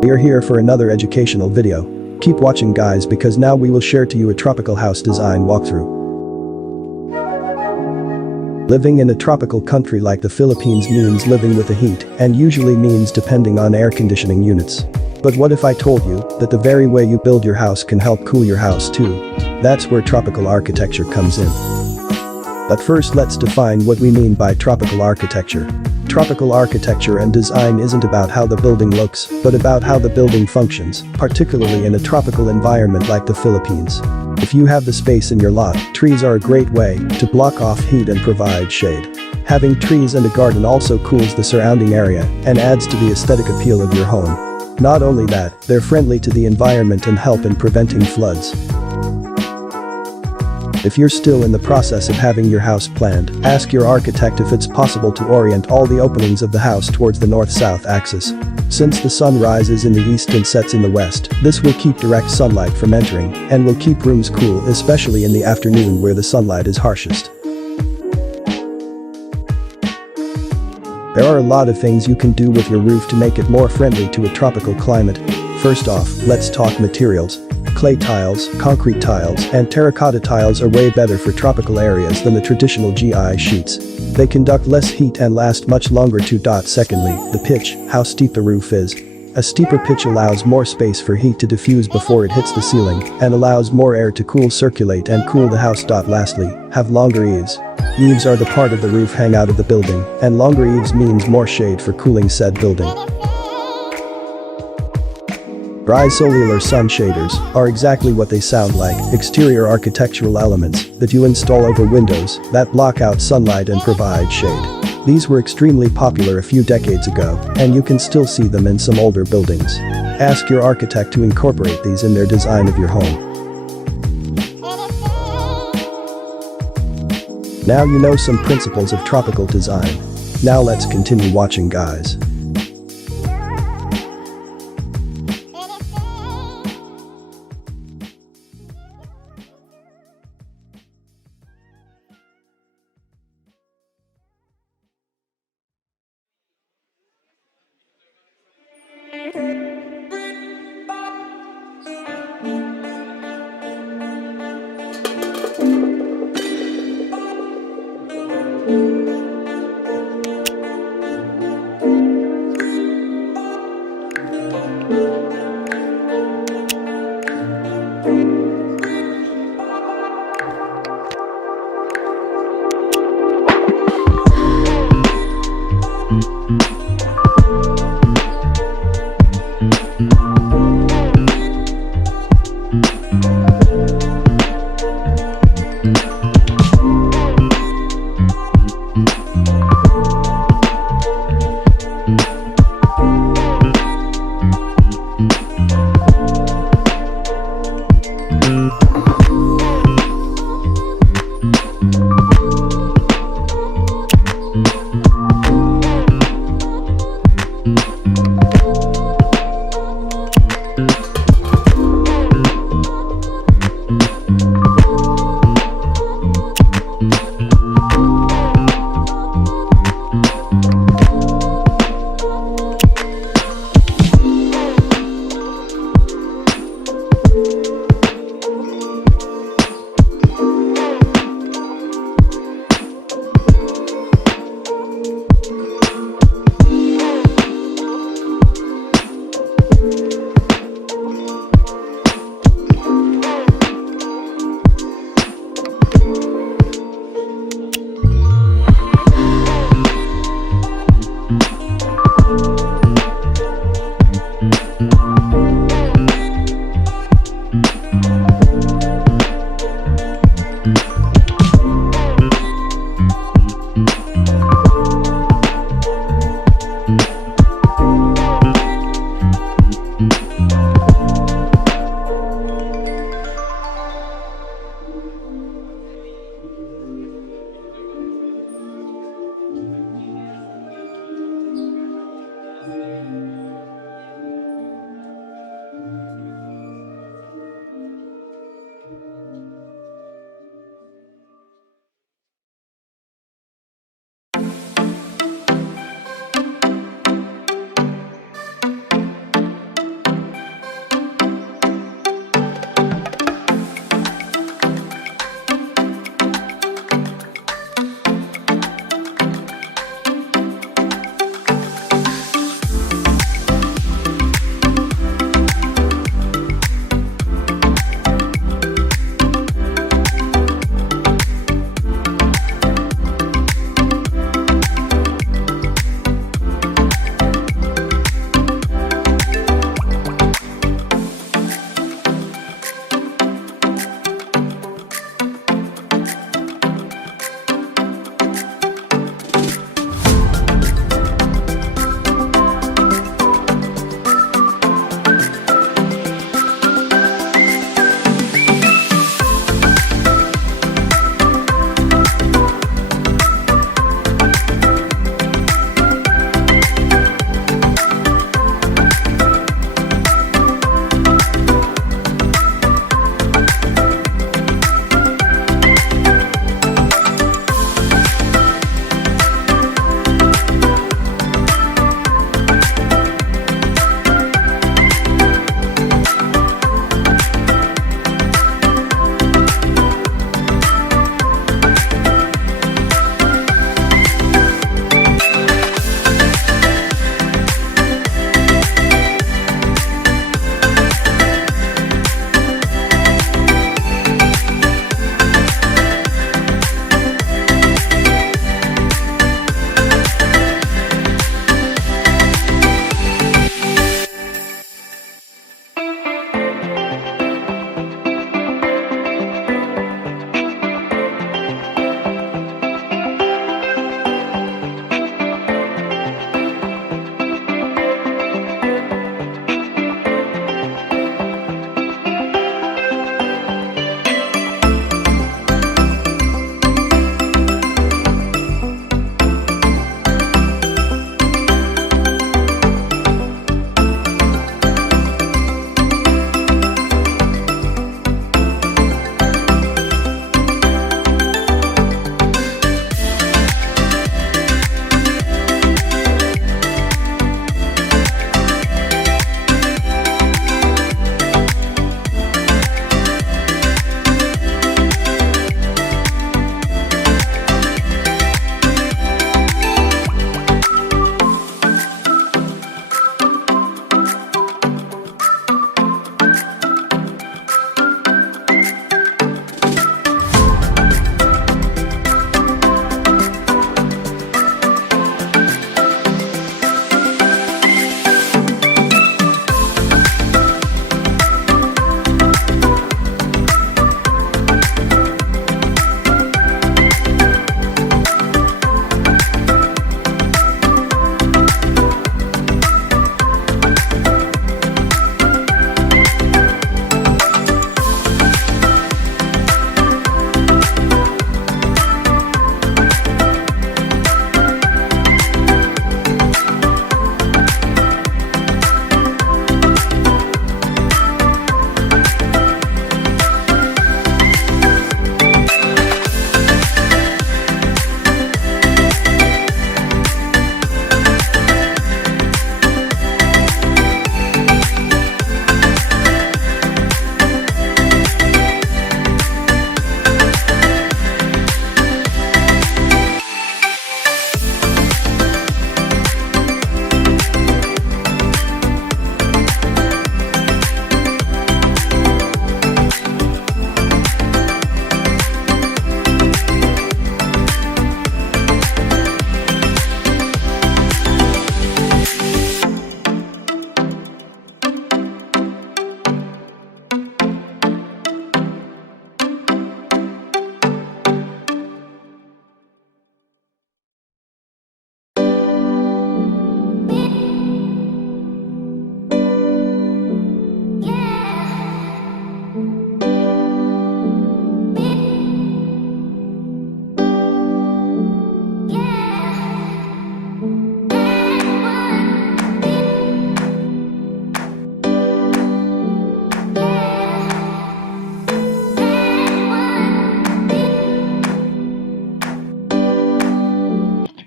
We are here for another educational video. Keep watching guys, because now we will share to you a tropical house design walkthrough. Living in a tropical country like the Philippines means living with the heat, and usually means depending on air conditioning units. But what if I told you that the very way you build your house can help cool your house too? That's where tropical architecture comes in. But first, let's define what we mean by tropical architecture. Tropical architecture and design isn't about how the building looks, but about how the building functions, particularly in a tropical environment like the Philippines. If you have the space in your lot, trees are a great way to block off heat and provide shade. Having trees and a garden also cools the surrounding area and adds to the aesthetic appeal of your home. Not only that, they're friendly to the environment and help in preventing floods. If you're still in the process of having your house planned, ask your architect if it's possible to orient all the openings of the house towards the north-south axis. Since the sun rises in the east and sets in the west, this will keep direct sunlight from entering and will keep rooms cool, especially in the afternoon where the sunlight is harshest. There are a lot of things you can do with your roof to make it more friendly to a tropical climate. First off, let's talk materials. Clay tiles, concrete tiles, and terracotta tiles are way better for tropical areas than the traditional GI sheets. They conduct less heat and last much longer too. Secondly, the pitch, how steep the roof is. A steeper pitch allows more space for heat to diffuse before it hits the ceiling and allows more air to circulate and cool the house. Lastly, have longer eaves. Eaves are the part of the roof hang out of the building, and longer eaves means more shade for cooling said building. Dry-cellular sun shaders are exactly what they sound like, exterior architectural elements that you install over windows that block out sunlight and provide shade. These were extremely popular a few decades ago, and you can still see them in some older buildings. Ask your architect to incorporate these in their design of your home. Now you know some principles of tropical design. Now let's continue watching guys.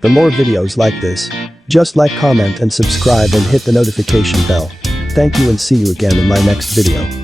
For more videos like this, just like, comment and subscribe and hit the notification bell. Thank you and see you again in my next video.